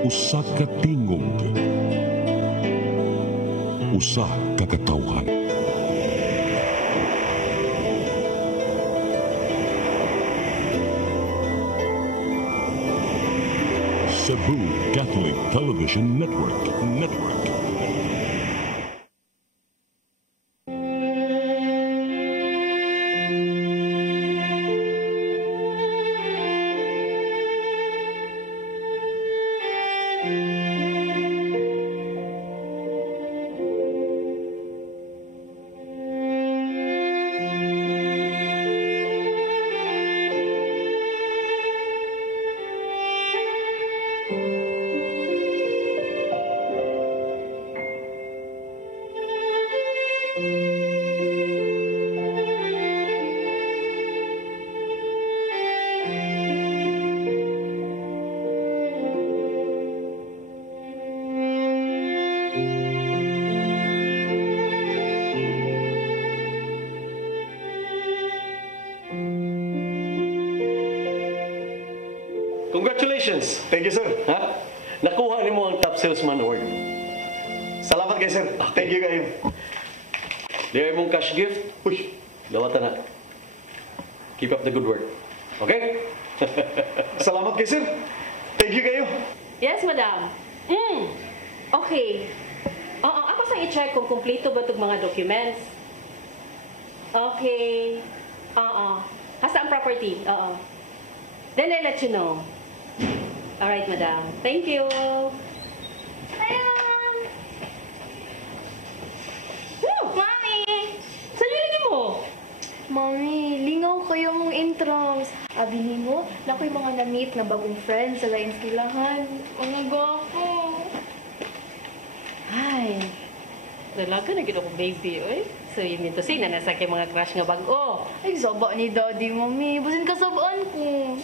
Usa ka tingog, usa ka katawhan. Cebu Catholic Television Network. Congratulations! Thank you, sir. Ha? Nakuha ni mo ang top salesman award. Salamat kayo, sir. Thank you kayo. Dahil mong cash gift, uy, dawatan na. Keep up the good work. Okay? Salamat kayo, sir. Thank you kayo. Yes, madam. Okay. Oo, ako sa i-check kung kumpleto ba itong mga documents. Okay. Oo. Hasta ang property. Oo. Then I'll let you know. Alright, madam. Thank you. Ayan. Mami! Saan yung lagi mo? Mami, lingaw kayo mong intros. Abinin mo, na ko yung mga na-meet na bagong friends sa laing skilahan. Mga gwapo. Ay. Dalaga na gito ko baby, oy. So, you mean to say na nasa kay mga crush nga bago. Ay, saba ni daddy, mami. Basin kasabaan ko.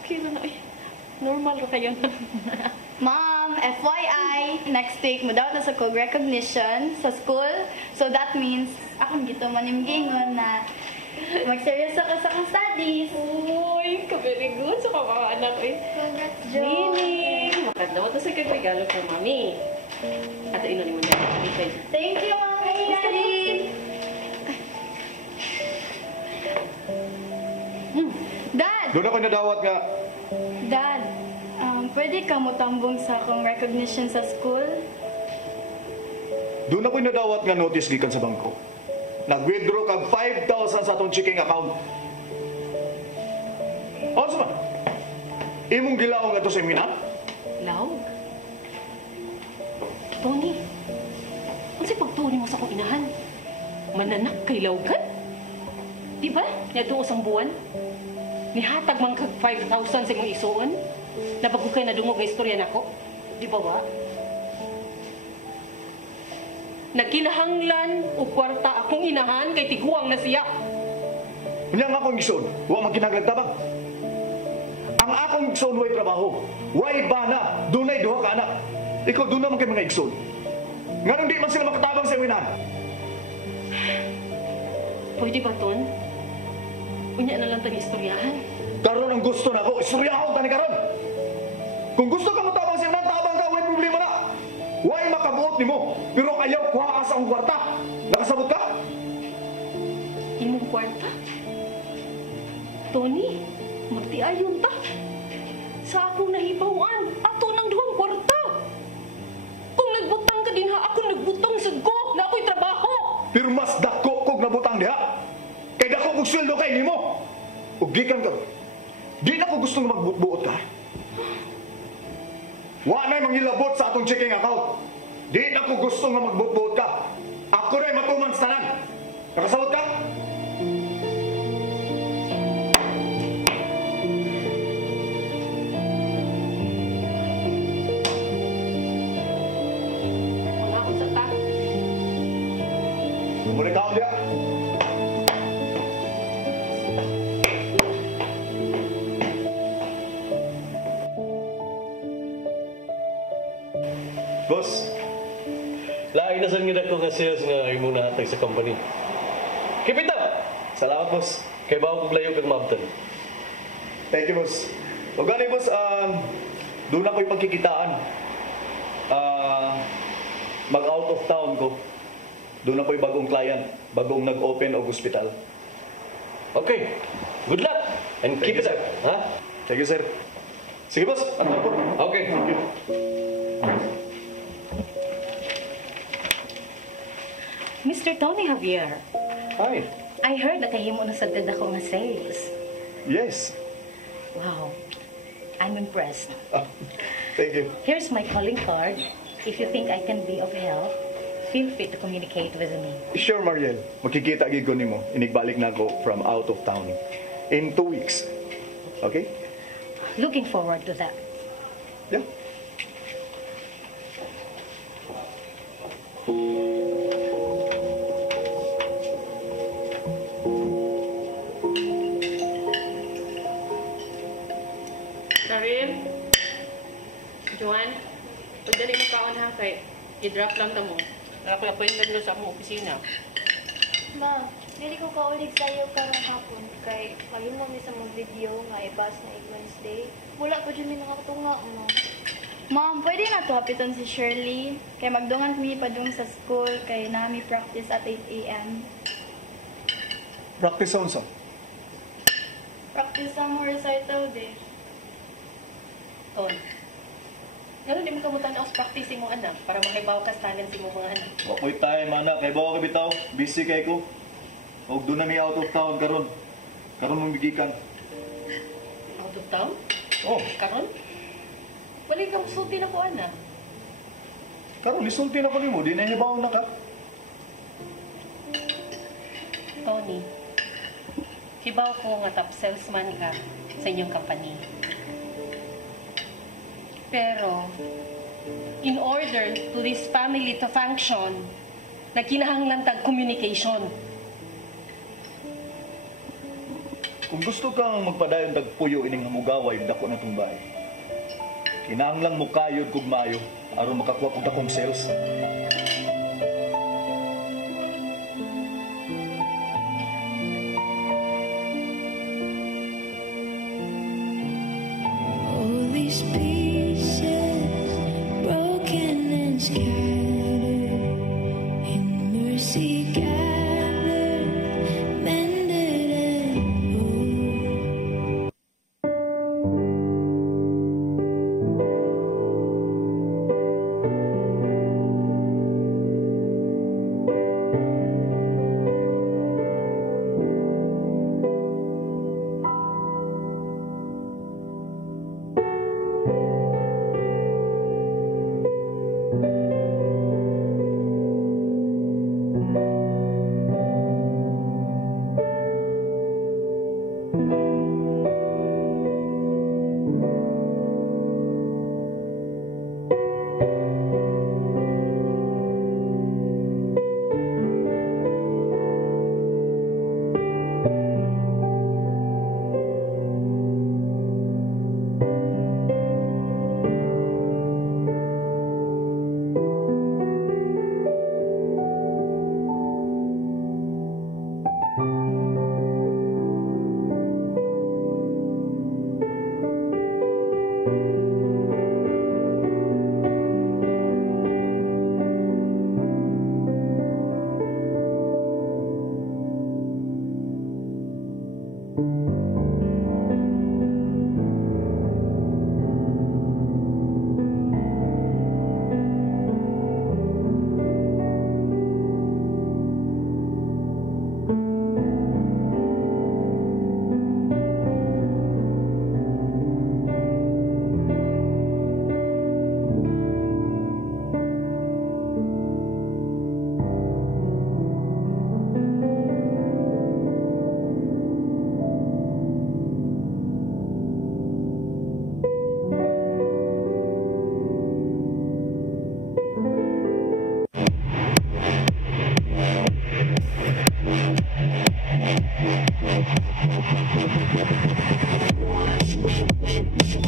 Okay na, ay. Normal ra kayo na. Ma'am, FYI, next week, madawat na sa code recognition sa school. So that means, akong gito man yung gingon na mag-seryoso ka sa kang studies. Uy, ka-very good sa mga anak, eh. Congrats, Jo. Meaning, makadawat na sa kagregalo for mami. Ato ino ni mo na. Thank you, Mami. Daddy. Dad! Doon ako nadawat nga. Dad, pwede ka mo tambong sa akong recognition sa school? Doon ako nadawat nga notice gikan sa bangko. Nag-withdraw kag 5,000 sa atong checking account. Ano man? Imong gilaw nga to sa imina? Laog? Tony, ano si pagtuni mo sa kong inahan? Mananak kay Laugan? Di ba? Naduos ang buwan? Nihatag man kag 5,000 sa imong isuon? Nabago kay nadungog nga istorya nako? Di ba wa? Nagkinahanglan o kwarta akong inahan kay tiguang na siya. Unya nga akong igsoon, wa man kinagladtabang. Ang akong igsoon way trabaho, way bana, dunay duha ka anak. Ikaw doon naman kay mga igsoon. Nganong di man sila makatabang sa iwinan? Pwede ba, Ton? Unya na lang tani istoryahan. Karon ang gusto na ko, istoryahon tani karon. Kung gusto ka matabang sa iwinan, tabang ka, way problema na. Way makabuot nimo, pero ayaw kuha ka sa akong kwarta. Nakasabot ka? Imong kwarta? Tony, magtiayon ta. Sa akong nahibawan, ato ng duwang kwarta. Kung nagbutang ka din ha, ako nagbutang sa go na ako'y trabaho. Pero mas dako kog nabutang diha. Kay dako kog sweldo kay nimo. Ug gikan ka. Di na ko gusto nga magbuot ka. Wa na mangilabot sa atong checking account. Di na ko gusto nga magbuot ka. Ako rin matuman sa tanan. Nakasabot ka? Mga akong sa ta. Muli ka diha. Boss, lain na sa nga ko nga sales nga imong nahatag sa company. Keep it up! Salamat, boss. Kay bawo kong layo kag Mabton. Thank you, boss. O gani, boss, Doon ako'y pagkikitaan. Mag-out of town ko. Doon ako'y bagong client. Bagong nag-open og hospital. Okay. Good luck. And keep it up. Ha? Thank you, sir. Sige, boss. Antay po. Okay. Thank you. Mr. Tony Javier, Hi. I heard na kahimo na sagad ako nga sales. Yes. Wow. I'm impressed. Thank you. Here's my calling card. If you think I can be of help, feel free to communicate with me. Sure, Mariel. Magkikita gid ko nimo. Inigbalik na ako from out of town. In 2 weeks. Okay? Looking forward to that. Yeah. Karim, Joan, pagdali mo kaon ha kay i-drop lang na mo. Wala ko appointment mo sa among opisina. Ma, hindi ko kaulig sa'yo karong hapon kay lagi mo sa mong video nga ibas na Wednesday. Wala pa dyan may nakatunga mo. Ma'am, pwede na to hapiton si Shirley. Kay magdungan mi pa dun sa school kay nami practice at 8 a.m. Practice on, sir. Practice sa mo recital day. Ton, gano'n di mo kamutan ako practicing mo anak para makibaw ka talent si mo mga anak. Wa ko'y time, anak. Kay bawa ka bitaw. Busy kay ko. Og doon na may out of town karon. Karon mong bigikan. Out of town? Oh, Karon? Wala kang sulti na ko anak. karon isulti na ko nimo. Di na hibaw na ka. Tony, hibaw ko nga top salesman ka sa inyong company. Pero, in order to this family to function, nagkinahanglan tag communication. Kung gusto kang magpadayon tagpuyo ining hamugaway dako na tong bahay. Kinahanglan mo kayod kog mayo aron makakuha kog dakong sales. All these pieces broken and scattered in mercy gathered, mended and whole.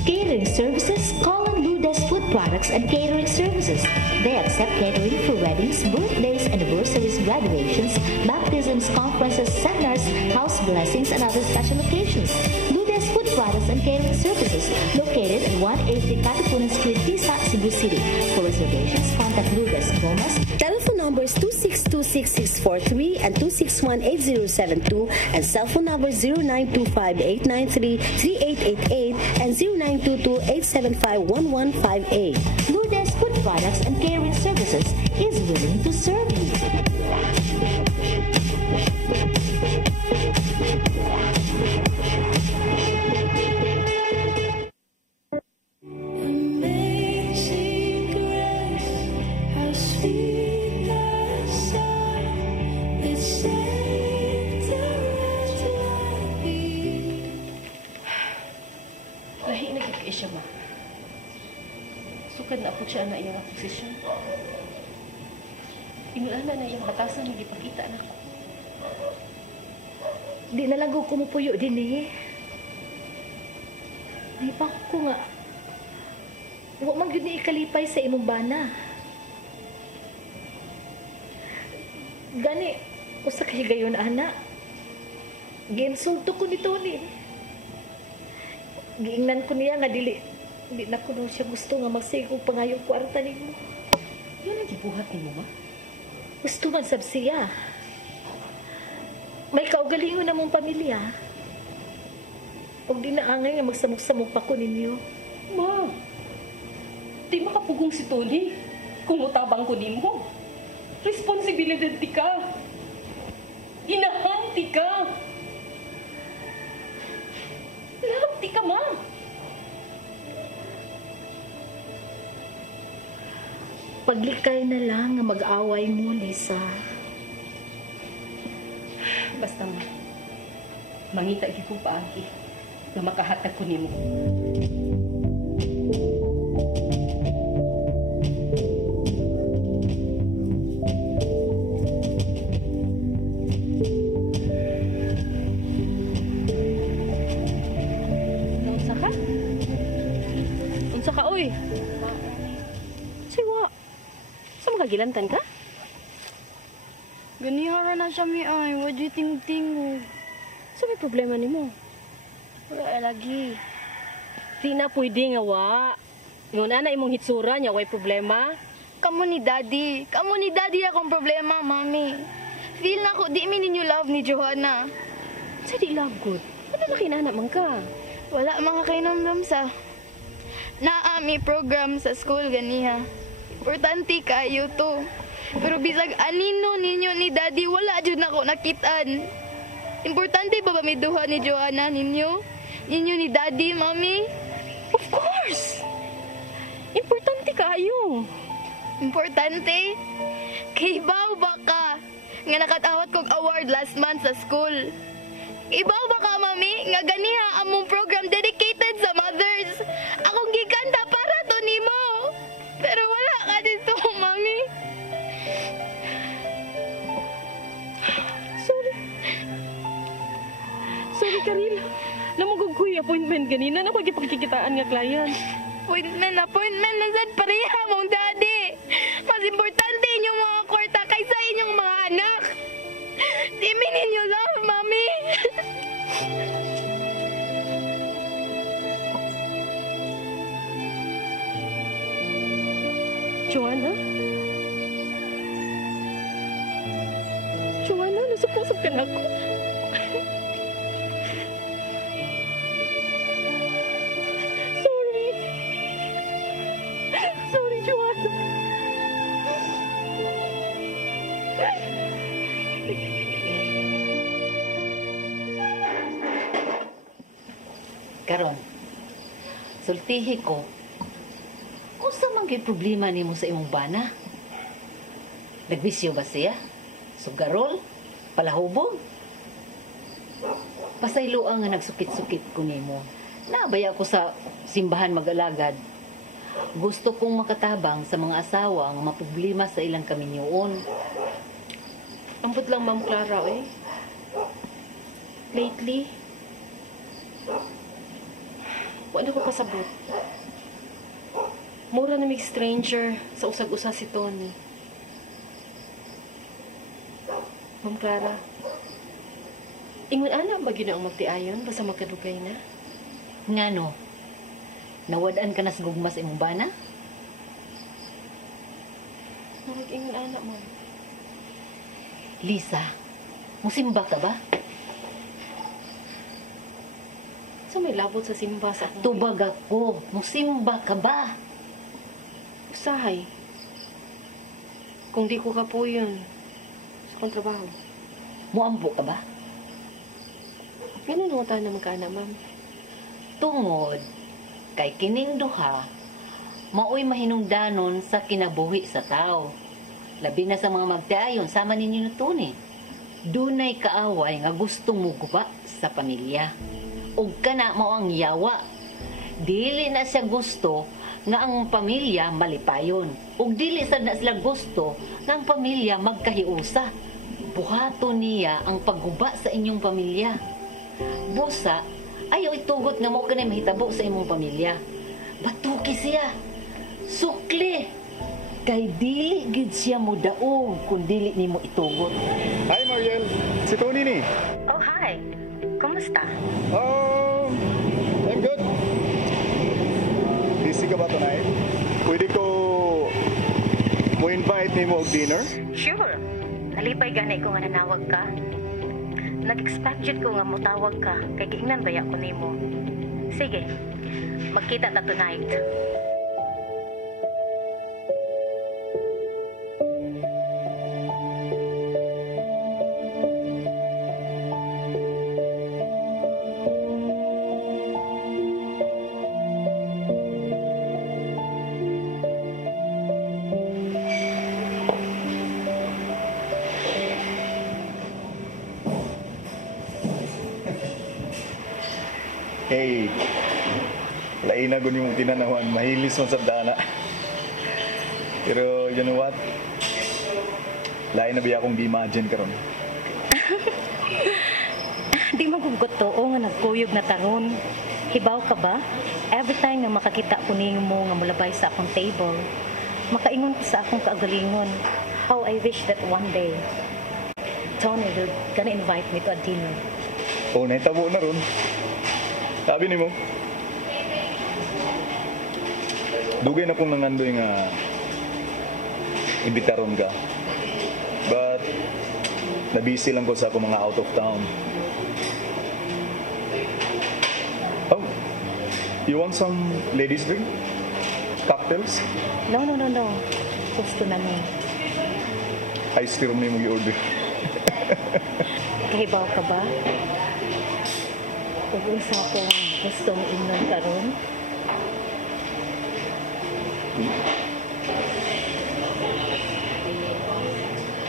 Catering services, call on Blue Desk Food Products and Catering Services. They accept catering for weddings, birthdays, anniversaries, graduations, baptisms, conferences, seminars, house blessings, and other special occasions. Blue Desk Food Products and Catering Services, located at 180 Katipunan Street, Tisa, Cebu City. For reservations, contact Lourdes Gomez. Telephone numbers 2626643 and 2618072 and cell phone number 0925-893-3888 and 0922-875-1158. Lourdes Food Products and Catering Services is willing to serve you. Amazing grace, how sweet the sound that saved a wretch like me. Lahi na gid kay siya, ma. Sukad na po siya na iyang posisyon. Inulan na iyang batasan, hindi pakita na ko. Di na lang ko kumupuyo din eh. Di pa ko nga. Huwag man yun ni ikalipay sa imong bana. Gani, usa ka higayon ana. Ginsulto ko ni Tony. Giingnan ko niya nga dili na ko siya gusto nga magsigog pangayong kwarta nimo. Yun ang gibuhat ni mo, ma? Gusto man sab siya. May kaugalingon na mong pamilya. Huwag di na angay nga magsamok-samok pa ko ninyo. Ma, di makapugong si Tony kung mutabang ko ni mo. Responsibilidad ti ka. Inahan ti ka. Love ti ka, ma. Paglikay na lang nga mag-away mo, Lisa. Basta, ma. Mangita gi ko paagi na makahatag ko nimo. Unsa ka? Unsa ka, oy? Siwa. Sa mga gilantan ka? Ganihara na siya mi ay, wadyo ting-ting. Sa may problema nimo? Wala lagi. Di na pwede nga wa. Ngun ana imong hitsura nya way problema. Kamu ni Daddy akong problema, Mami. Feel na ko, di mi ninyo love ni Johanna. Sa di love good. Ano na kinana man ka? Wala mga kainomdom sa naami program sa school ganiha. Importante kayo to. Pero bisag anino ninyo ni Daddy, wala jud nako nakitaan. Importante ba may duha ni Johanna ninyo? Ninyo ni Daddy, Mami? Of course! Importante kayo. Importante? Kay Ibaw ba ka nga nakatawat kong award last month sa school? Ibaw ba ka, Mami, nga ganiha among program dedicated sa mothers? Akong giganta para to nimo. Pero wala ka dito, Mami. Sorry, Karil. Namugog ko yung appointment ganina. Naku, ipagkikitaan nga client. Appointment na sad pareha mong Daddy. Mas importante inyong mga kwarta kaysa inyong mga anak. Di mi ninyo love, Mami. Joanna? Joanna, nasupusap ka na ako. Sorry, Joanna. Karon, sultihi ko, unsa man gyud problema nimo sa imong bana? Nagbisyo ba siya? Sugarol? Palahubog? Pasayloan nga nagsukit-sukit ko nimo. Nabaya ko sa simbahan mag-alagad. Gusto kong makatabang sa mga asawa nga maproblema sa ilang kaminyoon. Ambot lang, Ma'am Clara, eh. Lately, wala ko kasabot. Mura na may stranger sa usag-usa si Tony. Ma'am Clara, ingon ana ba yun ang magtiayon basta magkadugay na? Ngano? Nawadaan ka na sa gugmas imong bana? Nag-ingon anak, ma'am. Lisa, musimba ka ba? So may labot sa simba sa akong... Tubag ako, musimba ka ba? Usahay. Kung di ko kapuyon sa akong trabaho. Muampo ka ba? Ganun mo tayo na magkaanak, ma'am. Tungod, kay kining duha, maoy mahinungdanon sa kinabuhi sa tao. Labi na sa mga magdayon, sama ninyo nutuni. Dunay kaaway nga gustong muguba sa pamilya. Ug kana mao ang yawa. Dili na siya gusto nga ang pamilya malipayon. Ug dili sad na sila gusto nga ang pamilya magkahiusa. Buhaton niya ang pagguba sa inyong pamilya. Busa, ayaw itugot nga mo ka na mahitabo sa imong pamilya. Batuki siya. Sukli. Kay dili gid siya mo daog kung dili nimo itugot. Hi, Mariel. Si Tony ni. Oh, hi. Kumusta? I'm good. Busy ka ba tonight? Pwede ko mo invite nimo og dinner? Sure. Nalipay gani ko nga nanawag ka. Nag-expect jud ko nga motawag ka. Kay giingnan baya ko nimo. Sige. Magkita ta tonight. Hey, lain na guni mong tinanawan. Mahilis mo sa dana. Pero, you know what? Lain na biya akong gi-imagine karon. Di magugot to o nga nagkuyog na taron. Hibaw ka ba? Every time nga makakita ko mo nga mulabay sa akong table, makaingon ko sa akong kaagalingon. How I wish that one day, Tony will gonna invite me to a dinner. Oh, naitabo na ron. Sabi ni mo, dugay na kong nangandoy nga imbitaron ka. But, nabisi lang ko sa akong mga out of town. Oh, you want some ladies drink? Cocktails? No. Gusto na mo. Ice cream ni mo i-order. Kahibaw ka ba? Kung unsa ko gustong inom karon,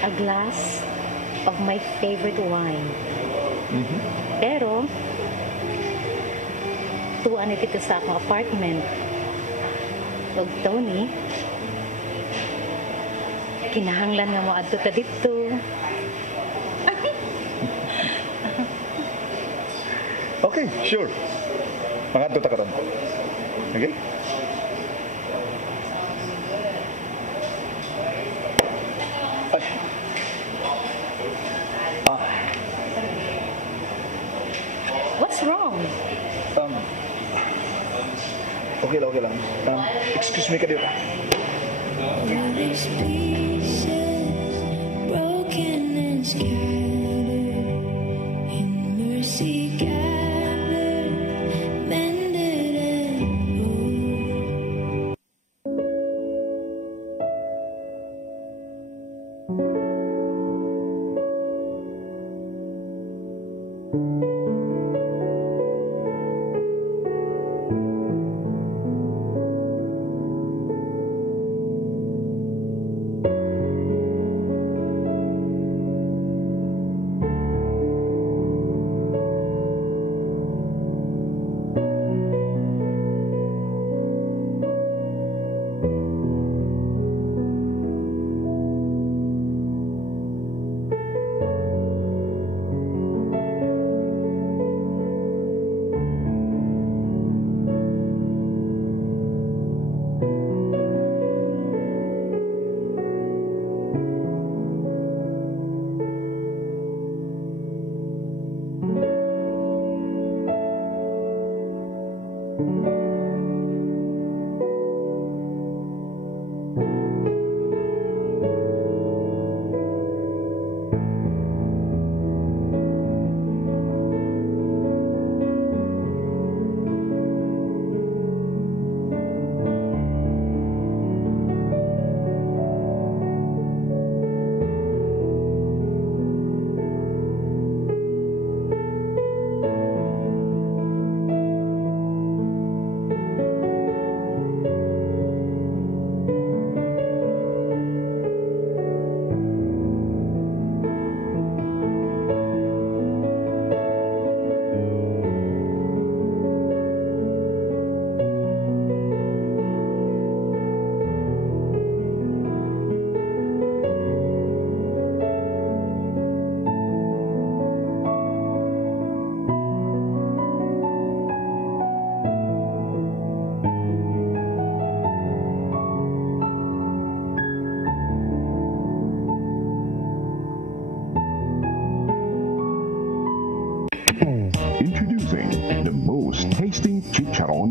a glass of my favorite wine. Pero, tuwan ito sa akong apartment. Ug Tony, kinahanglan nga mo adto ka dito. Okay, sure. Mangadto ta karon. Okay? Ay. What's wrong? Okay lang. Excuse me ka dito. Broken and scattered in mercy gathered, mended and whole.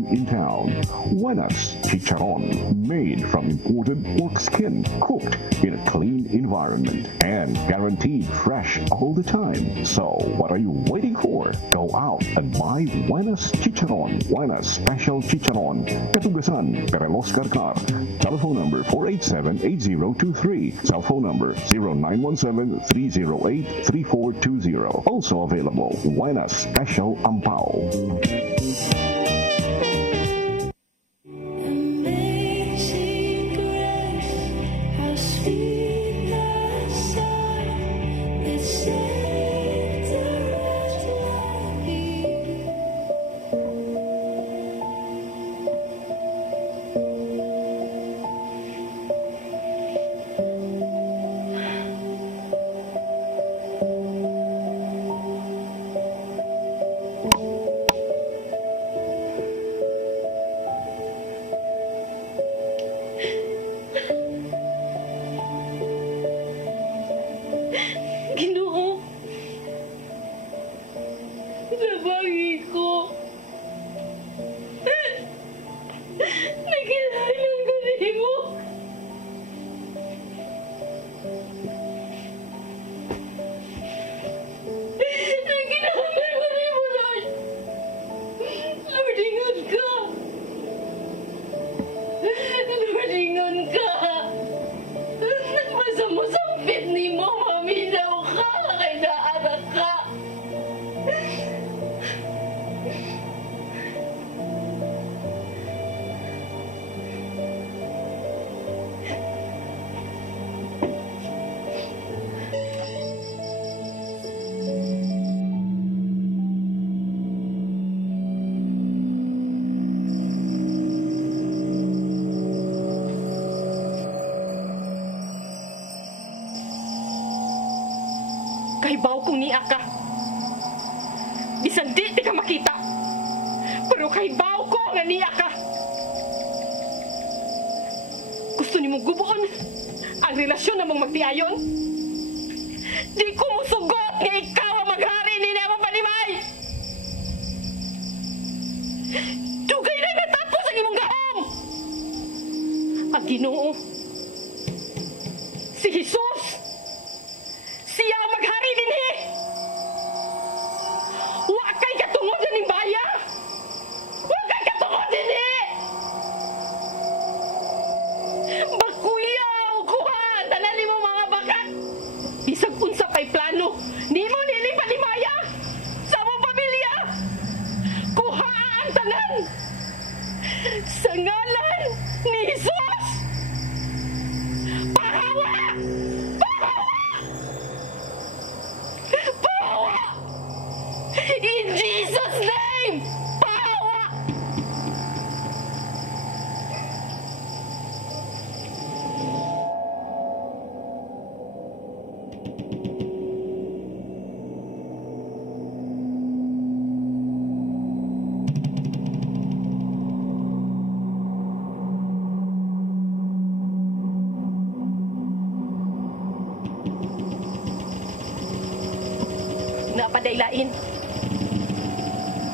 name in town. Buenas Chicharron, made from imported pork skin, cooked in a clean environment and guaranteed fresh all the time. So, what are you waiting for? Go out and buy Buenas Chicharron. Buenas Special Chicharron. Katugasan, Perelos Carcar. Telephone number 487-8023. Cell phone number 0917-308-3420. Also available, Buenas Special Ampao. Amazing grace, how sweet the sound that saved a wretch like me. Ginoo. Nabagi ko. Nakilalan ko nimo. Nakilalan ko nimo, Lord. Lord, ingon ka. Lord, ingon ka. Masamusapit nimo, maminaw ka, kay naanak ka. Kahibaw kong niya ka. Bisan di ka makita. Pero kahibaw ko nga niya ka. Gusto ni mong gubuon ang relasyon namang magtiayon? Di ko musugot nga ikaw ang maghari ni Nemo Panimay. Dugay na natapos ang imong gahom. Ang Ginoo, si Jesus, siya ang maghari dinhi. Wa kay katungod ni baya. Wa kay katungod dinhi. Bakuyaw kuha tanan nimo mga bakat. Bisag unsa pay plano nimo nili Panimaya sa among pamilya. Kuha ang tanan sa ngalan ni Jesus. Pahawa! Power! In Jesus' name! Power! Napadaylain.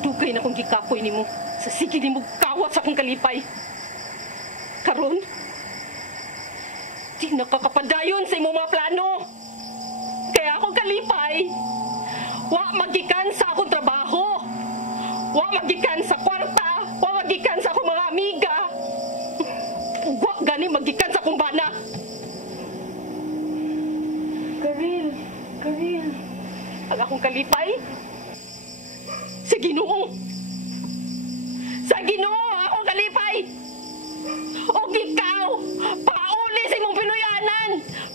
Dugay na kong gikapoy nimo sa sige nimo kawat sa akong kalipay. Karon, di nakakapadayon sa imong mga plano. Kaya akong kalipay, wa magikan sa akong trabaho, wa magikan sa kwarta, wa magikan sa akong mga amiga, wa gani magikan sa akong bana. Karil, ang akong kalipay sa Ginoo. Sa Ginoo akong kalipay. O ikaw, pauli sa imong pinuyanan,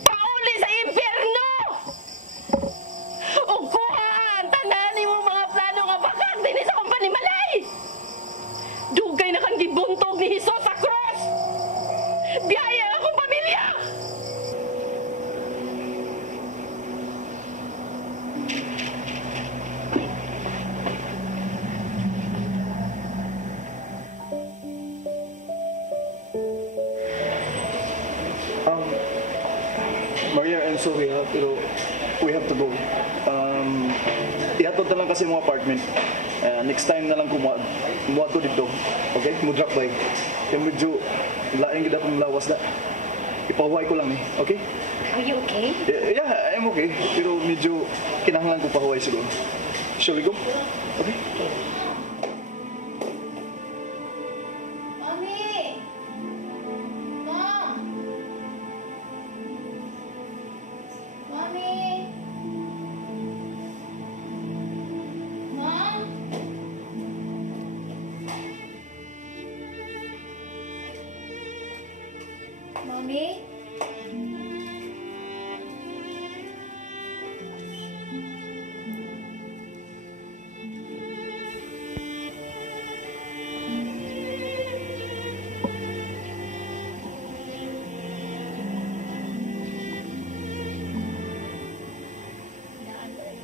pauli sa impyerno. O kuha ang tanan imong mga plano nga bakak dinhi sa akong panimalay. Dugay na kang gibuntog ni Jesus sa cross. Biyaya ang akong pamilya. Maria, I'm sorry, pero we have to go. Ihatod na lang kasi mga apartment. Next time na lang kumuha to dito. Okay? Mo-drop by. Kaya medyo laing gid akong lawas na. Ipahuway ko lang okay? Are you okay? Yeah, I'm okay. Pero medyo kinahanglan ko pahuway siguro. Shall we go? Okay? Mommy! Mom! Mommy! Mom! Mommy?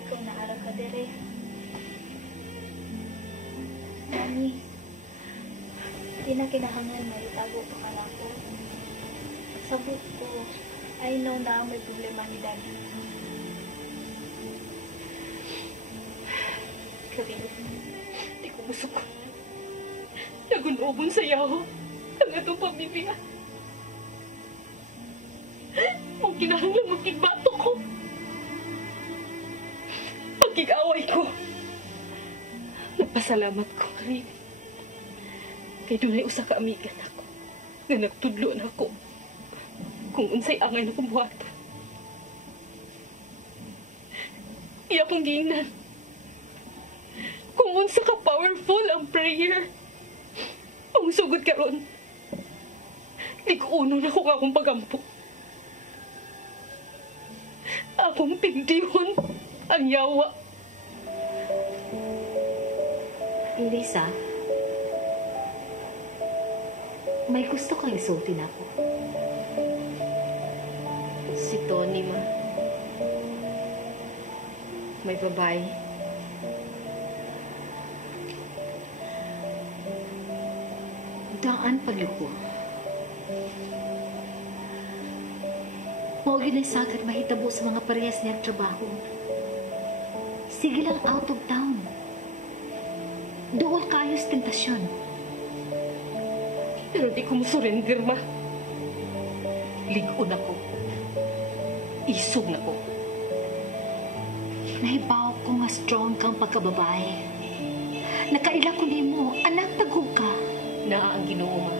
Ikaw naarag ka dire. Mami, di na kinahanglan na itago pa ka nako. Sabot ko, I know na may problema ni Daddy. Karina, di ko gusto ko. Nagunobon sa yaho ang atong pamilya. Kung kinahanglan magkigbato ko. Pagkig-away ko. Nagpasalamat ko, Karina. Kaya doon ay usa ka amiga na ako. Nga nagtudlo na ako. Kung unsay angay na kumbuhatan. Iya kong giingnan. Kung unsa ka powerful ang prayer. Ang sugod karon. Di ko uno na kung akong pagampo. Akong pigdihon ang yawa. Elisa, may gusto kang isultin ako. Si Tony, ma. May babae. Daan paluko. Mao yun ay sagad mahitabo sa mga parehas niyang trabaho. Sige lang out of town. Doon kayo sa tentasyon. Pero di ko surrender, ma. Ligon ako. Isog na ko. Nahibaw ko nga strong kang pagkababae. Nakaila ko nimo, anak tagog ka. Naa ang Ginoo, ma.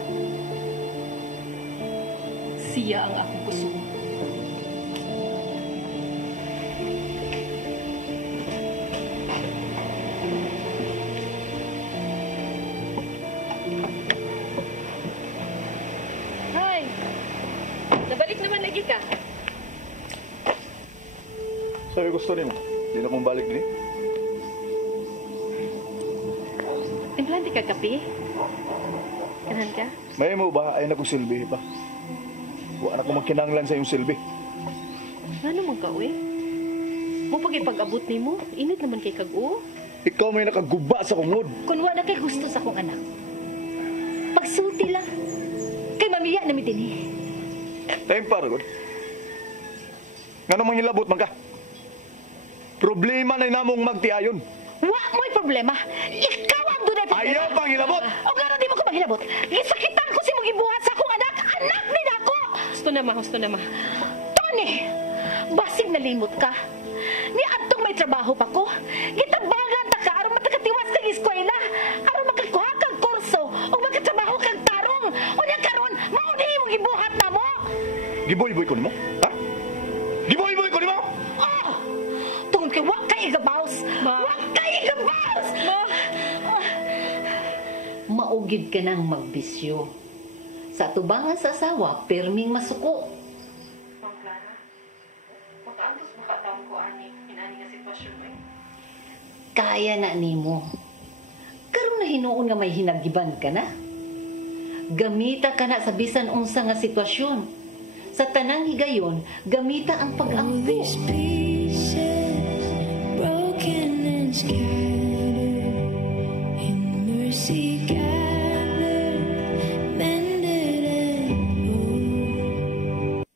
Siya ang akong puso. Hi! Nabalik naman lagi ka. Sabi gusto niyo, hindi na kong balik din. Implante ka kape? Kanan ka? May mo ba ay na kong silbi pa? Wala na akong magkinanglan sa iyong silbi. Ano mong ka, uwi? Mo pag-abot ni mo, init naman kay kag-o. Ikaw may nakaguba sa kungod. Kung wala kay gusto sa akong anak, pagsulti lang. Kay mamiya na din eh. Time para, God. Nga namang hilabot man ka. Problema na namong magtiayon. Wa mo'y problema. Ikaw ang dunay problema. Ayaw pang hilabot. O gano'n di mo ko maghilabot. Gisakitan ko si mong ibuhat sa akong anak. Anak din ako. Gusto na ma. Tony, basig nalimot ka. Ni adtong may trabaho pa ko. Gitabangan ta ka aron matakatiwas kag eskwela. Aron makakuha kag kurso o makatrabaho kag tarong. Unya karon, mao ni imong ibuhat na mo. Giboy-boy ko nimo? Ha? Giboy-boy ko nimo? Oh! Tungod kay wa kay igabaws. Wa kay igabaws. Maugid ka nang magbisyo. Sa tubangan sa asawa, perming masuko. Ma'am Clara, makaantos mo katawag ko, Ani, inani nga sitwasyon mo eh. Kaya na nimo. Karon na hinuon nga may hinagiban ka na. Gamita ka na sa bisan unsa nga sitwasyon. Sa tanang higayon, gamita ang pag-ampo. Broken and scattered in mercy gathered, mended and whole. 'Cause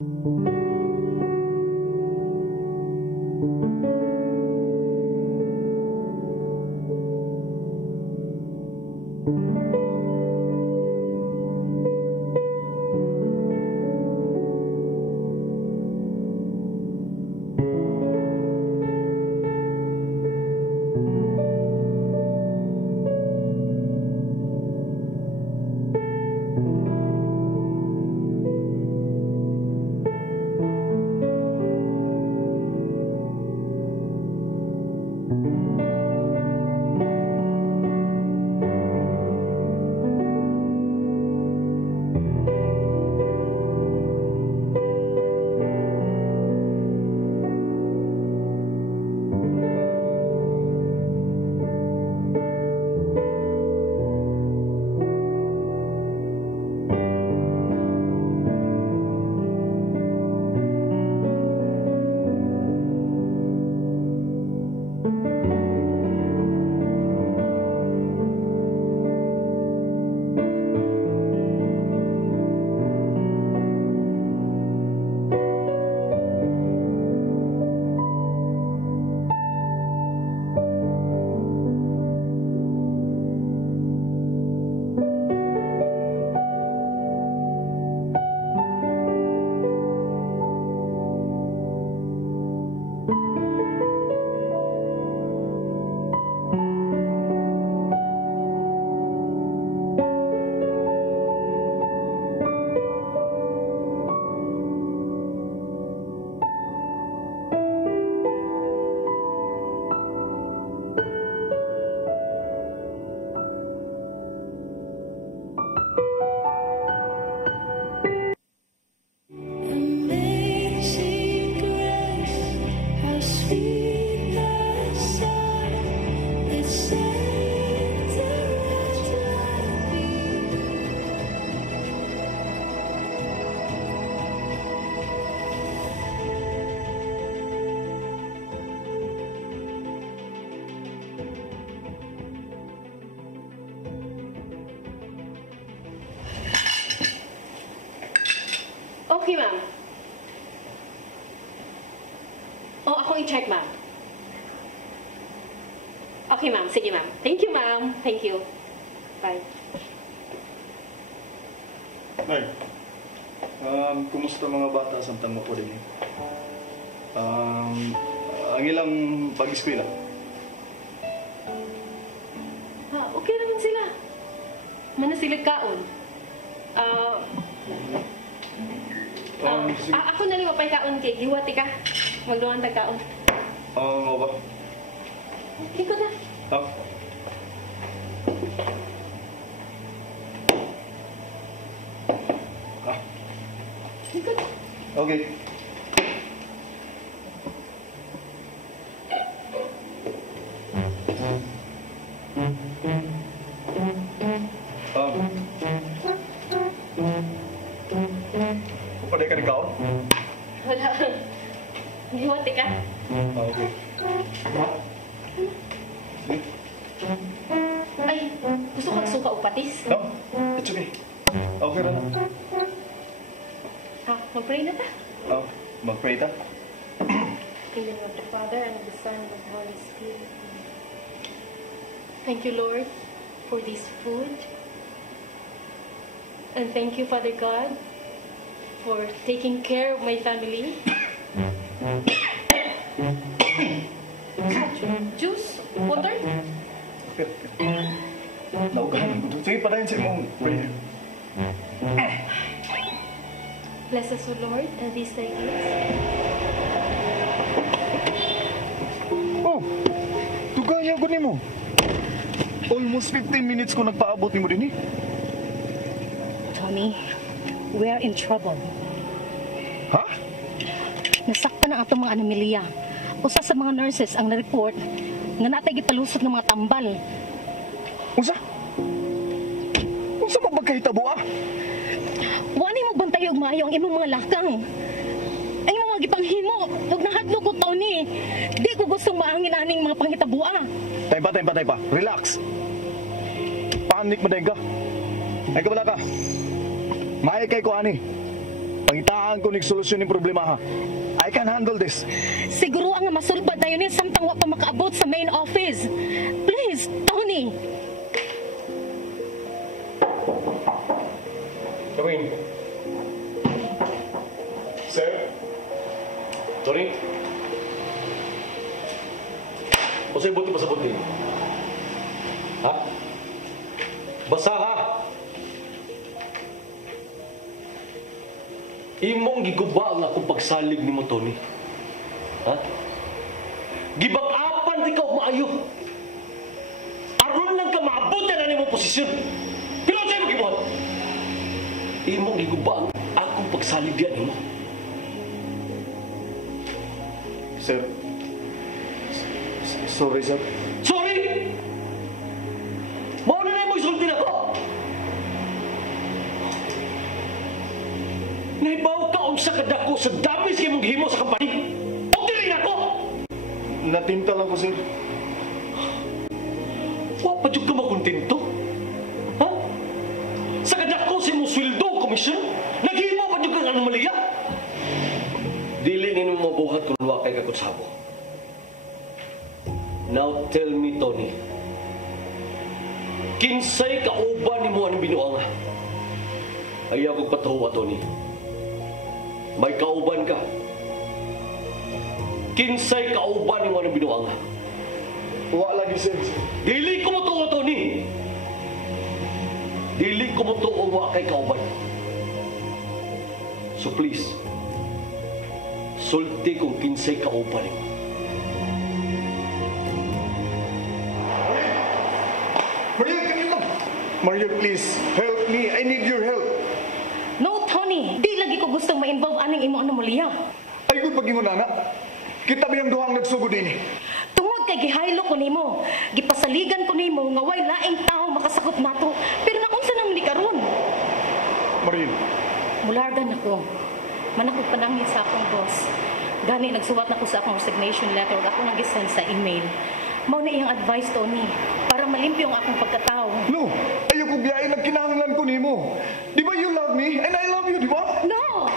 Okay, ma'am. Oh, ako i-check, ma'am. Okay, ma'am. Sige, ma'am. Thank you, ma'am. Thank you. Bye. Nay, kumusta mga bata samtang mo po din? Ang ilang pag-eskwela? Okay naman sila. Manasilig kaon. Ako na ni mapay kaon kay giwati ka. Magduwan tag kaon. Ano ba? Okay ko na. Okay. Paday ka ng kaon? Wala. Giwati ka. Okay. Ay, gusto kang suka o patis? No, it's okay. Okay na lang. Mag-pray na ta. Mag-pray ta? In the name of the Father, and of the Son, and of the Holy Spirit. Thank you, Lord, for this food. And thank you, Father God, for taking care of my family. Juice? Water? Naugahan ko. Sige, padayin sa imong prayer. Bless us, O Lord, and these thy gifts. Oh, tugaya ko nimo. Almost 15 minutes ko nagpaabot nimo din eh. Tony, we are in trouble. Ha? Nasaktan ang atong mga anomalya. Usa sa mga nurses ang na-report nga natay gipalusot ng mga tambal. Unsa? Unsa mabagkahitabo ah? Wani mo bantay og maayo ang imong mga lakang. Ay mo mga gipanghimo, ug nahadlo ko Tony. Di ko gustong maangin aning mga pangitabua. Tay pa. Relax. Panik maday ka. Ay kabala ka. May kay ko ani. Pangitaan ko ning solusyon ning problema ha. I can handle this. Siguro ang masulbad na yun samtang wa pa makaabot sa main office. Please, Tony. Kawin. Sir? Tony? O sa'yo buti pa sa buti? Ha? Basa ha? Imong giguba ang akong pagsalig ni mo, Tony. Ha? Gibak-apan di ka maayo. Aron lang ka maabot na ni mong posisyon. Pero sa'yo mo gibuhat? Imong giguba ang akong pagsalig diyan mo. Sir? Sorry, sir. Sorry! Mauna na mo isulti na ko! Naibaw ka unsa ka dako sa dami sa imong gihimo sa company. O dili na ko. Natinta lang ko, sir. Wa pa jud ka makontento? Ha? Sa kadako sa imong sweldo, komisyon, naghimo pa jud ka ng anomalya? Dili ninyo mabuhat kung wa kay kakutsabo. Now tell me, Tony. Kinsay kauban nimo ang binuanga? Ayaw kong patuwa, Tony. May kauban ka. Kinsay kauban nimo ang binuanga? Wa lagi, sir. Dili ko mo tuo, Tony. Dili ko mo tuo wa kay kauban. So please, sulti kung kinsay kauban nimo. Maria, please, help me. I need your help. No, Tony. Di lagi ko gustong ma-involve aning imong anomalya. Ay, kung pag-ingon, anak. Kita ba yung duhang nagsugod din eh? Tungod kay gihaylo ko nimo. Gipasaligan ko nimo nga way laing tao makasakop nato. Pero naunsa nang ni karon? Marin. Mulargan ako. Manakog panangin sa akong boss. Gani nagsuwat na ko sa akong resignation letter ug ako nag-send sa email. Mao na iyang advice, Tony, para malimpyo ang akong pagkatao. No, ayaw ko biyahe nagkinahanglan ko nimo. Di ba you love me and I love you, di ba? No!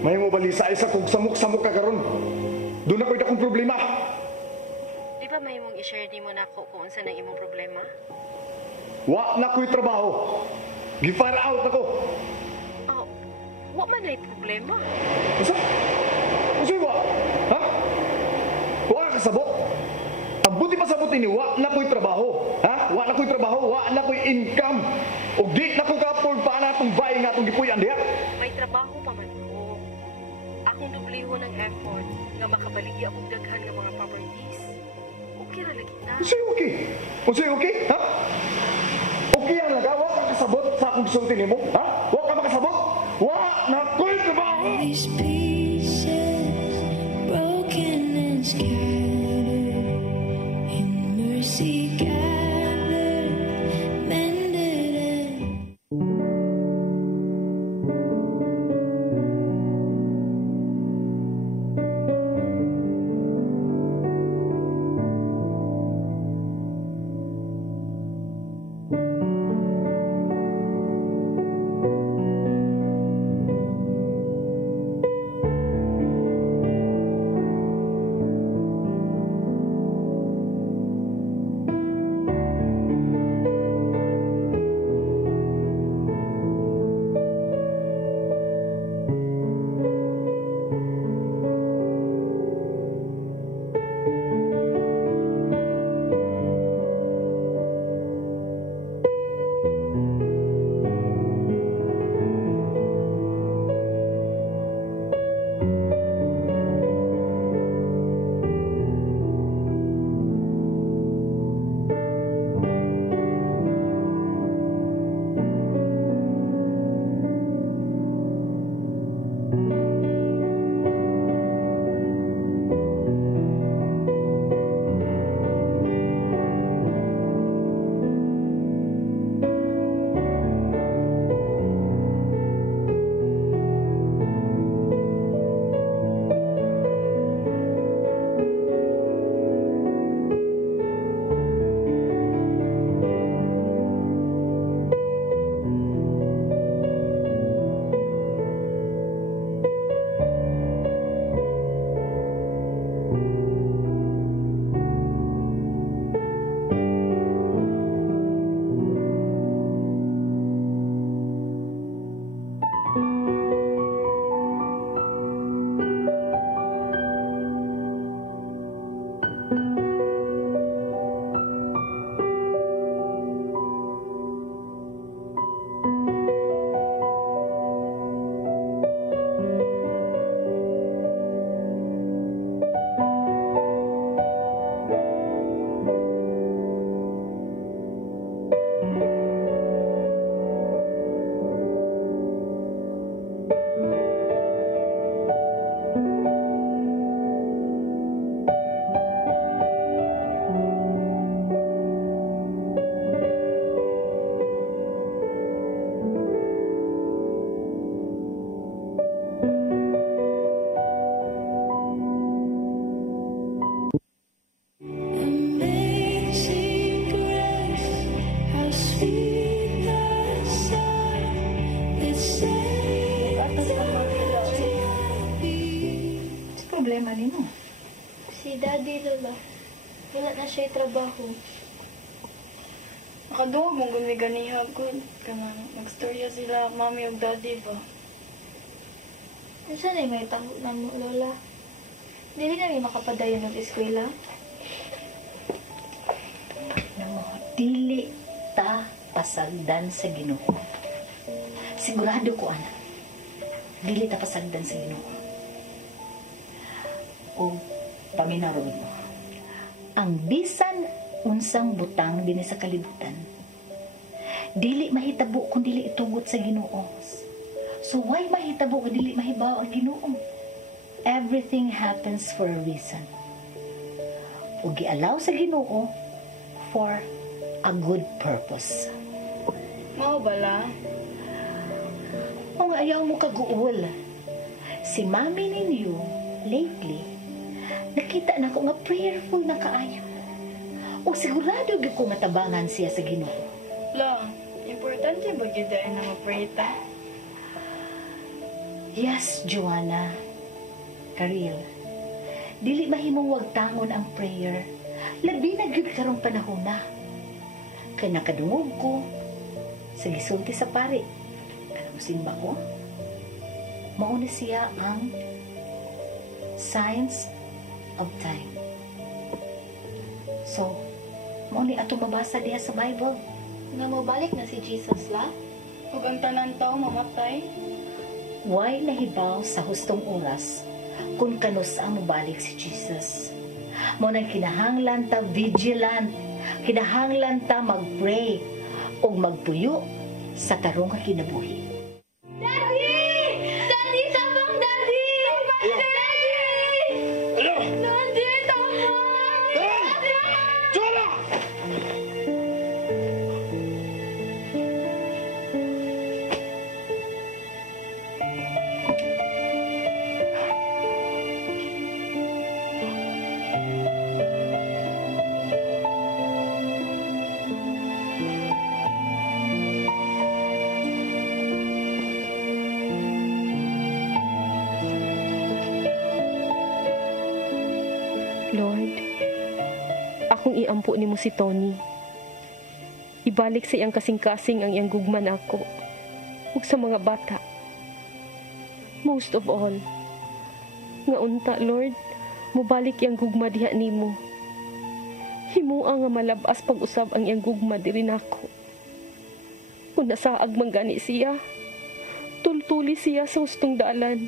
May mo balisa isa kung samok-samok ka karon. Doon ako'y dakong problema. Di ba may mong i-share di mo na ako kung unsa na imong problema? Wa na ko'y trabaho. Gi-fire out ako. Oh, wa man na problema. Usa? Usa wa? Ha? Wa ka sabot? Ang buti pa sabot ini, wa na ko'y trabaho. Ha? Wa na ko'y trabaho, wa na ko'y income. O di na ko ka-afford pa na itong bahay nga itong gipuyan diha. May trabaho pa man ko. Akong dubliho ng effort nga makabaligi akong daghan ng mga properties. Okay ra lagi na. Usa okay? Usa okay? Ha? Okay ang laga, wa ka kasabot sa akong gisulti nimo. Ha? Wa ka makasabot? Wa na ko'y trabaho. These pieces broken and scattered in mercy gathered, mended and problema nimo? Si Daddy, Lola. Wala na siya trabaho. Makaduwag mong gumiganiha good. Kanang magstorya sila, Mami o Daddy ba? Saan ay may taho na mo, Lola? Dili na may makapadayon ng eskwela? Dili ta pasagdan sa Ginoo. Sigurado ko, anak. Dili ta pasagdan sa Ginoo. O paminaron mo. Ang bisan unsang butang dinhi sa kalibutan, dili mahitabo kung dili itugot sa Ginoo. So why mahitabo kung dili mahibaw ang Ginoo? Everything happens for a reason. Ug gialaw sa Ginoo for a good purpose. Mao bala? Kung ayaw mo kaguol, si mami ninyo lately nakita na ko nga prayerful na kaayo. O sigurado gyud ko matabangan siya sa Ginoo. La, importante ba gyud ay nga ma-pray ta? Yes, Joanna. Karil, dili mahimong wagtangon ang prayer. Labi na gyud karong panahon na. Kaya nakadungog ko sa gisulti sa pare. Alam mo simba ko? Mauna siya ang Signs of Time. So, mauni ato mabasa diha sa Bible. Nga mabalik na si Jesus la? Ug ang tanan tao mamatay? Why nahibaw sa hustong oras kung kanus ang mabalik si Jesus. Mo nang kinahanglan ta vigilant, kinahanglan ta mag-pray o magpuyo sa tarong kinabuhi. Daddy! Daddy, tabang Daddy! Daddy! Ano? Daddy, tabang! Daddy! Joanna! Lord, akong iampo nimo si Tony. Ibalik sa iyang kasing-kasing ang iyang gugman ako ug sa mga bata. Most of all, nga unta, Lord, mobalik iyang gugma diha nimo. Himua nga malabas pag-usab ang iyang gugma diri nako. Kung nasaag man gani siya, tultuli siya sa hustong dalan.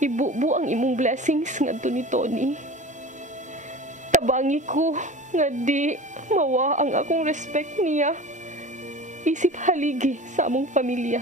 Ibubu ang imong blessings ngadto ni Tony. Tabangi ko nga di mawa ang akong respect niya. Isip haligi sa among pamilya.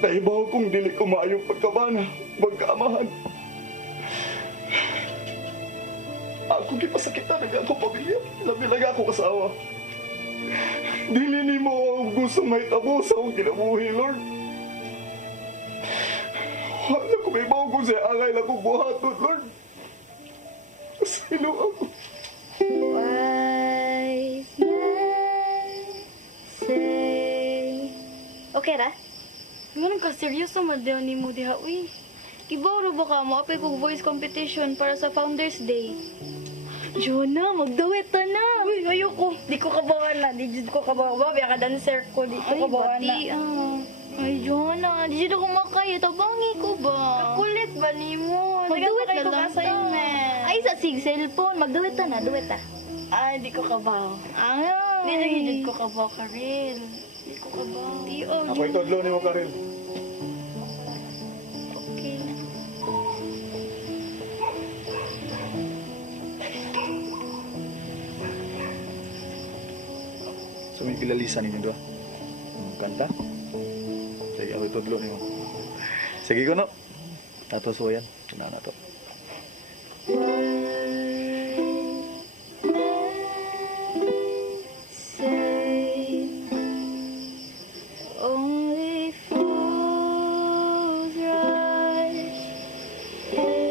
Naibaw kong dili ko maayong pagkabana, magkaamahan. Ako gipasakitan ng ako pamilya, labi lang ako kasawa. Dili ni mo ang gusto may tabo sa akong kinabuhi, Lord. Wala ko may baw kung siya angay lang kong buhaton, Lord. Sino ako? Wise men say... Okay ra? Ganun ka, seryoso madeo ni mo diha, uy. Ibawro ba ka mo? Apay kong voice competition para sa Founders Day. Jonah, magdawit ta na. Uy, ayoko. Di ko kabawan na. Di ko kabawan. Babi, ka dancer ko. Di ko kabawan na. Ay, Jonah. Di ko makaya. Tabangi ko ba? Kakulit ba ni mo? Magdawit na lang assignment. Ay, sa sig cellphone. Magdawit ta na. Duwit ta. Ay, di ko kabaw. Di ko kabaw ka rin. Di ko kabaw. Ako itodlo ni mo, Karel. Okay. So may kilalisan ninyo doon. Kanta? Sige, ako itodlo ni mo. Sige ko, no? Tato so yan. Kailangan na to. Only fools rush in.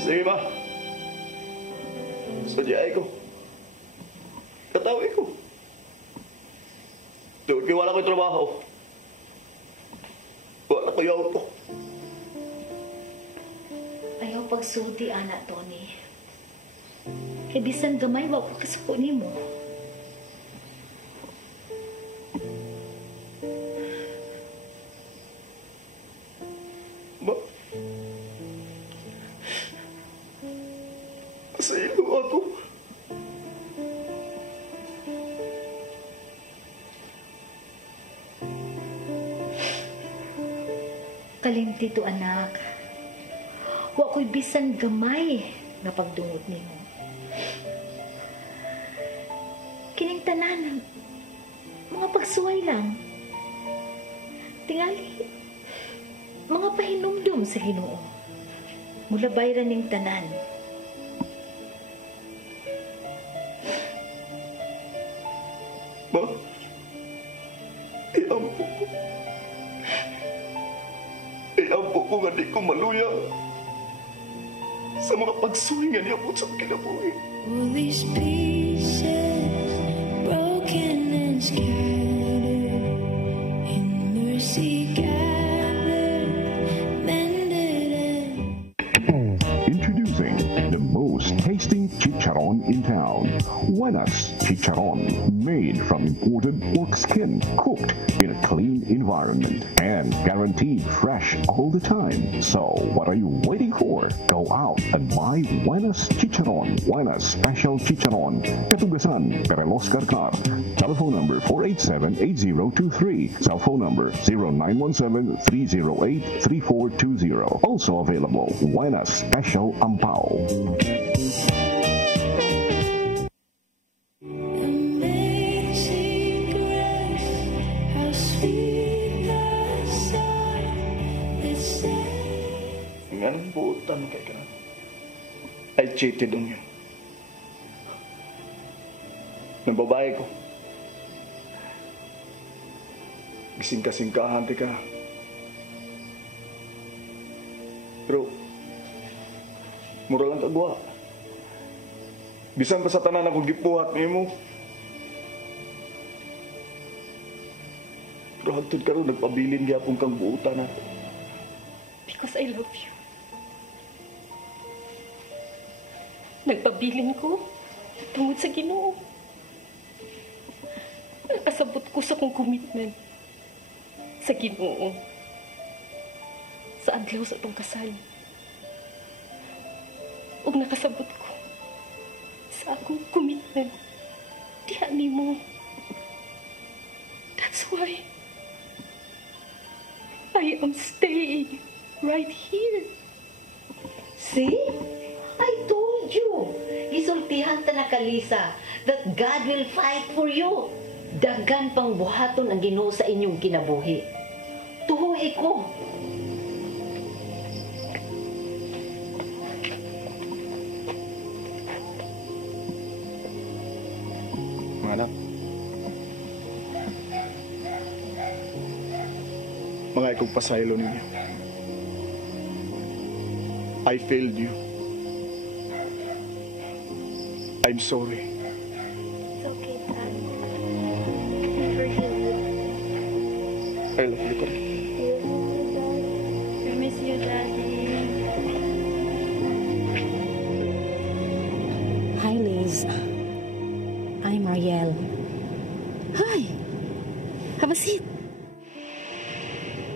Sige ba? Sadyay ko. Katawi ko. Doon kayo wala ko'y trabaho. Wala ko'y auto. Ayaw pagsulti, anak Tony. Kaya bisan gamay, wag ko kasuko ni mo. Ba? Pasaylo ako. Kalintito anak. Wa ko'y bisan gamay nga pagdungod nimo. Kining tanan mga pagsuway lang. Tingali mga pahinumdum sa Ginoo. Mulabay ra ning tanan. Ma, iampo ko. Iampo ko nga di ko maluya sa mga pagsuhingan niya po sa kinabuhi. All these pieces broken and scattered, in mercy gathered, mended and Introducing the most tasty chicharon in town. Buenas Chicharon, made from imported pork skin, cooked in a clean environment and guaranteed fresh all the time. So, what are you waiting for? Go out and buy Buenas Chicharon. Buenas Special Chicharon. Katugasan, Perelos Carcar. Telephone number 487-8023. Cell phone number 0917-308-3420. Also available, Buenas Special Ampao. amazing grace, how sweet the sound that saved. Nga nang buutan kay ka. I cheated on you. Ng babae ko. Gising-kasingkahan ka. Pero, mura lang kagwa. Bisan pa sa tanan akong gipuhat nimo. Pero hangtod karon nagpabilin gyapon kang buutan na. Because I love you. Nagpabilin ko tungod sa Ginoo. Nakasabot ko sa kong commitment sa Ginoo. Sa adlaw sa itong kasal. Ug nakasabot ko sa akong commitment diha nimo. That's why I am staying right here. See? I told you. Isultihan ta na kalisa that God will fight for you. Daghan pang buhaton ang Ginoo sa inyong kinabuhi. Tuhoy ko. Mga anak. Mga ikong pasaylo ninyo. I failed you. I'm sorry. It's okay, Dad. We forgive you. I love you, Tom. We miss you, Daddy. Hi, Liz. I'm Marielle. Hi. Have a seat.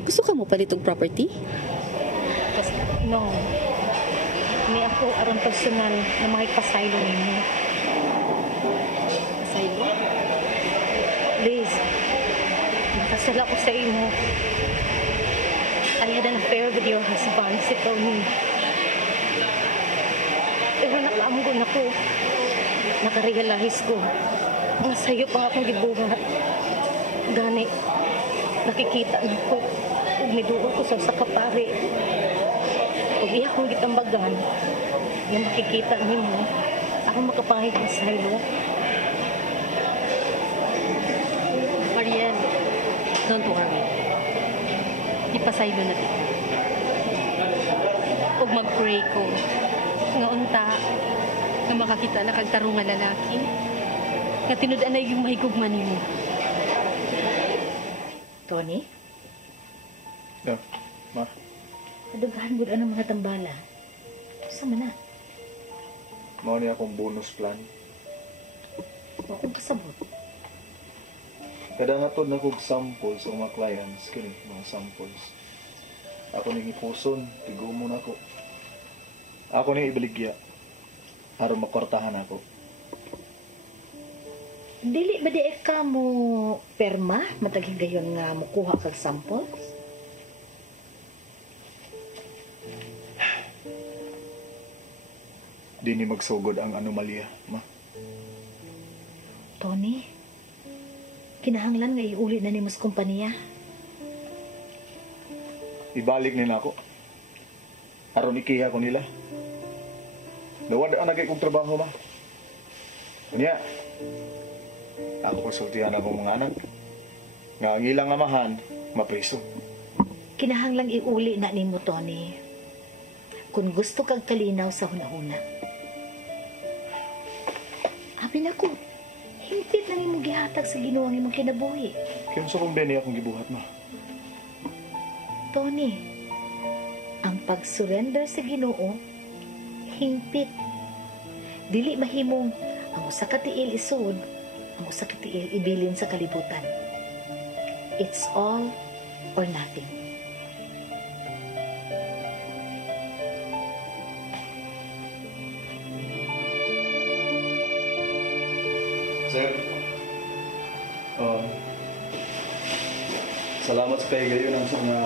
Gusto ka mo palitong property? No. Ni ako aron personal na makipasaylo ninyo. Pasaylo? Liz, nakasal ako sa imo. I had an affair with your husband, si Tony. Pero nakaamgon ako. Nakarealize ko. Nga sa'yo pang akong gibuhat. Gani, nakikita ko. Ug niduol ko sa kapare. Ug iya kong gitambagan. Nga makikita nimo. Ako makapangit na sa'yo. Mariel, don't worry. Ipasaylo na dito. Ug mag-pray ko. Nga unta, nga makakita na kagtarong nga lalaki. Nga tinud-an na yung mahigugman nimo. Tony, Yeah, ma. kadughan gud ang mga tambala. Sama na. Mao ni akong bonus plan. Wa kong kasabot. Kada natod na kog sample sa mga clients, kini mga samples. Ako ning ipuson, tigo mo na ko. Ako ning ibaligya. aron makwartahan ako. Dili ba di ka mo perma mataging gayon nga mukuha kag samples? Di ni magsugod ang anomalya, ma. Tony, kinahanglan nga iuli na ni mas kumpanya. Ibalik nila ako. Aron ikiha ko nila. Nawad ang nagay kong trabaho, ma. Kanya, ako konsultihan akong mga anak. Nga ang ilang amahan, mapriso. Kinahanglang iuli na nimo, Tony. Kung gusto kag kalinaw sa hunahuna. Abi na ko, hingpit na nimo gihatag sa Ginoo ang imong kinabuhi. Kaya sa kong beni akong gibuhat, ma. Tony, ang pag-surrender sa Ginoo, hingpit. Dili mahimong ang usa ka tiil isud, ang usa ka tiil ibilin sa kalibutan. It's all or nothing. Sir, salamat sa kayo gayon ang mga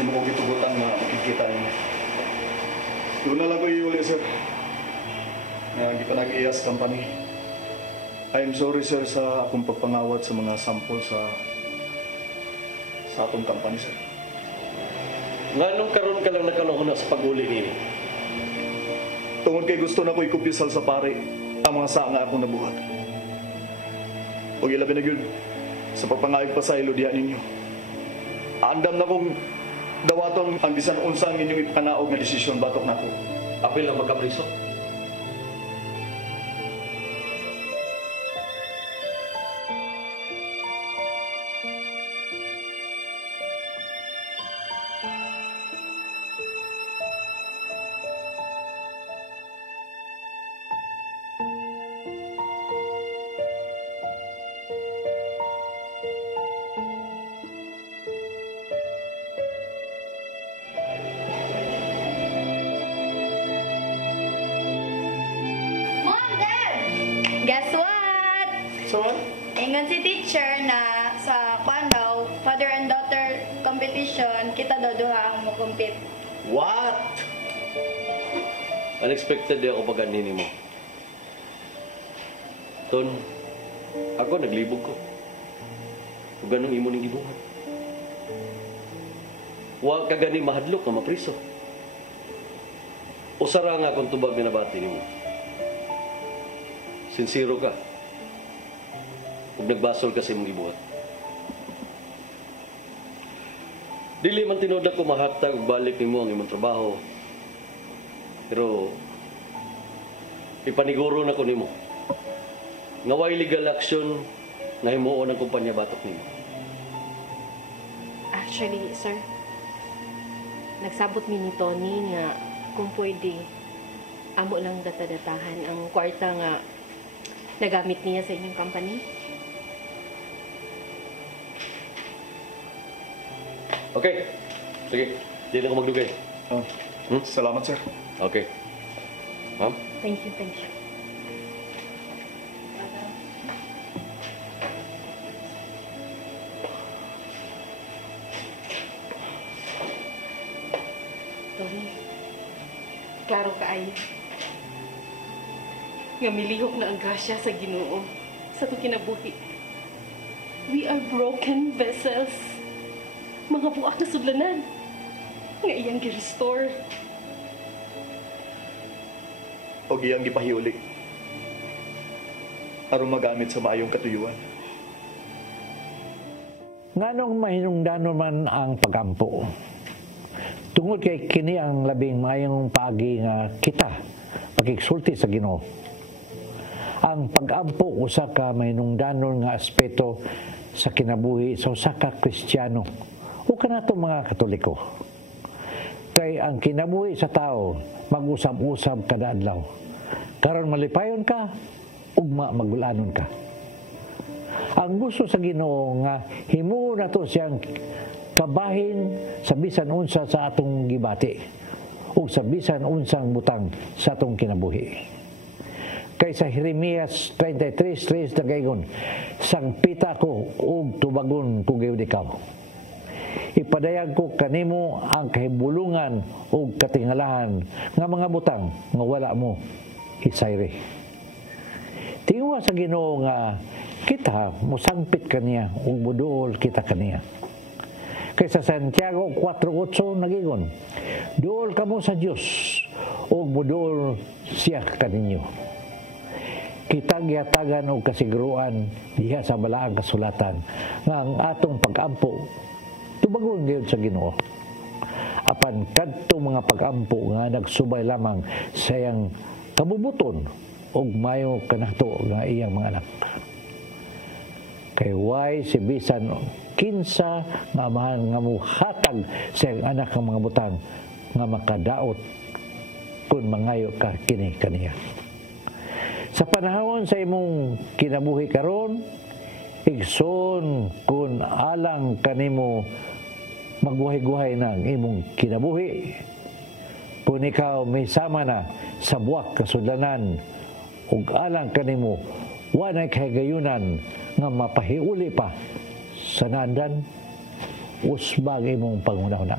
mo ko gitugutan na makikita niyo. Doon na lang ko iuli, sir. Nga gipanag-iyas company. I'm sorry, sir, sa akong pagpangawat sa mga sample sa atong company, sir. Nganong karon ka lang nakalahuna sa pag-uli nini? Tungod kay gusto na ko ikupisal sa pare ang mga sanga akong nabuhat. Huwag ilabi na yun sa pagpangayog pa sa ilo diyan ninyo. Andam na kong dawaton ang bisan unsang inyong ipanaog na desisyon batok na ko. Apil lang magkapriso. Guess what? So what? Ingon si teacher na sa kwan daw, father and daughter competition, kita daw duha ang mo-compete. What? Unexpected di ako pag-anini mo. Ton, ako naglibog ko. Kung ganong imo ning gibuhat. Wa ka gani mahadlok na mapriso. Usara nga kung tubag binabati nimo. Sincero ka. Huwag nagbasol ka sa imong gibuhat. Dili man tinuod ko mahatag ug balik nimo ang imong trabaho. Pero ipaniguro na ko nimo. Nga way legal action na himuon ang kumpanya batok nimo. Actually, sir, nagsabot mi ni Tony nga kung pwede amo lang datadatahan ang kwarta nga nagamit niya sa inyong company. Okay. Sige. Di na ko magdugay. Salamat, sir. Okay. Ma'am? Thank you, thank you. Tony, klaro ka ay nga milihok na ang grasya sa Ginoo sa itong kinabuhi. We are broken vessels. Mga buak na sudlanan nga iyang gi-restore. O iyang gipahiuli. Aron magamit sa maayong katuyuan. Nganong mahinungdanon man ang pagampo? Tungod kay kini ang labing maayong paagi nga kita pagigsulti sa Ginoo. Ang pagampo usa ka mahinungdanon nga aspeto sa kinabuhi sa usa ka Kristiyano o kanato mga Katoliko. Kay ang kinabuhi sa tao mag-usab-usab kada adlaw. Karon malipayon ka, ugma magulanon ka. Ang gusto sa Ginoo nga himuon nato siyang kabahin sa bisan unsa sa atong gibati o sa bisan unsang butang sa atong kinabuhi. Kay sa Jeremias 33:3 nagaingon, sangpita ko ug tubagon ko gayud ikaw. Ipadayag ko kanimo ang kahibulungan ug katingalahan nga mga butang nga wala mo isayre. Tingwa sa Ginoo nga kita musangpit kaniya ug muduol kita kaniya. Kay sa Santiago 4:8 nagingon, duol kamo sa Dios ug muduol siya kaninyo. Kita gihatagan og kasiguruan diha sa balaang kasulatan nga ang atong pag-ampo tubagon gayud sa Ginoo. Apan kadtong mga pag-ampo nga nagsubay lamang sa iyang kabubuton ug mayo kanato nga iyang mga anak. Kay way si bisan kinsa nga amahan nga muhatag sa iyang anak ang mga butang nga makadaot kung mangayo ka kini kaniya. Sa panahon sa imong kinabuhi karon, igsoon kung alang kanimo magguhay-guhay ng imong kinabuhi. Kung ikaw may sama na sa buwak kasudlanan, ug alang kanimo wanay kahigayunan nga mapahiuli pa sa nandan, usbag imong pangunahuna.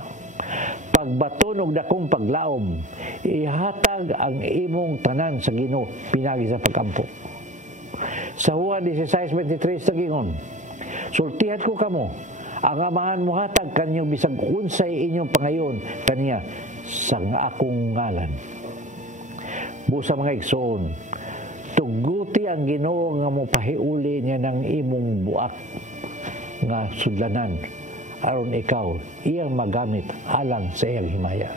Pagbaton og dakong paglaom, ihatag ang imong tanan sa Ginoo pinagi sa pag-ampo. Sa Juan 16:23 nagingon, sultihan ko kamo, ang amahan mo hatag kanyang bisag unsay inyong pangayon kaniya sa akong ngalan. Busa mga igsoon, tuguti ang Ginoo nga mopahiuli niya ng imong buak nga sudlanan aron ikaw iyang magamit alang sa iyang himaya.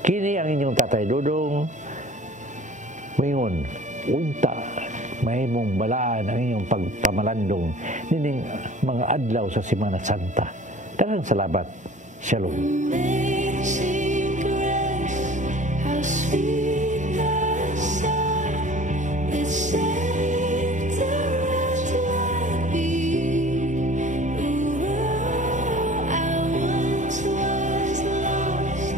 Kini ang inyong Tatay Dudong, mingon, unta mahimong balaan ang inyong pagpamalandong nining mga adlaw sa Semana Santa. Daghang salamat. Shalom. Amazing grace, how sweet the sound that saved a wretch like me. Ooh, I once was lost,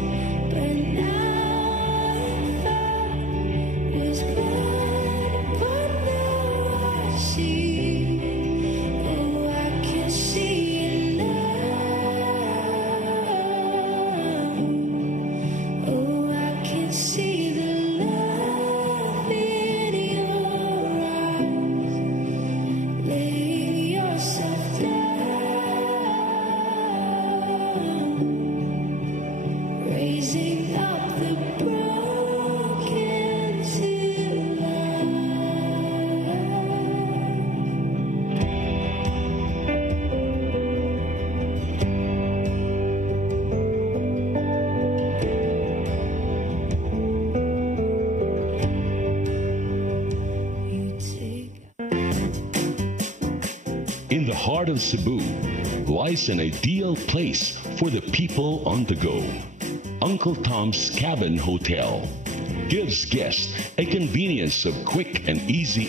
but now I'm found. Was blind, but now I see. Oh, I can see now. Oh, I can see the love in your eyes. Laying yourself down, raising up the broken till In the heart of Cebu lies an ideal place for the people on the go. Uncle Tom's Cabin Hotel gives guests a convenience of quick and easy